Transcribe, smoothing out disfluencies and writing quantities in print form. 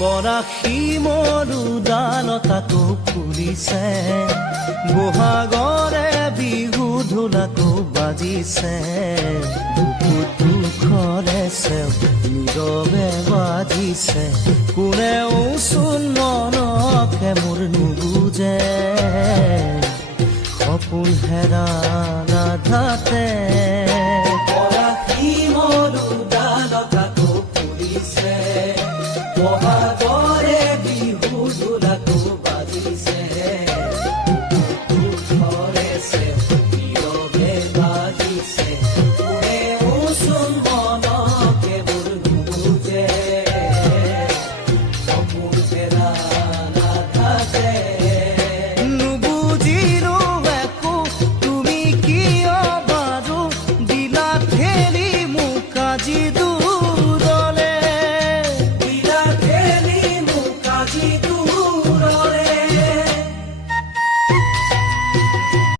পৰাশী মৰুদালতাকো ফুলিছে, বহাগৰে বিহু ঢোলাকো বাজিছে। দুখৰে চেও নীৰৱে বাজিছে, কোনেও চোন মনকে মোৰ নুবুজে। সপোন হেৰাল আধাতে পৰাশী মৰুদালতাকো ফুলিছে, বহাগৰে বিহু ঢোলাকো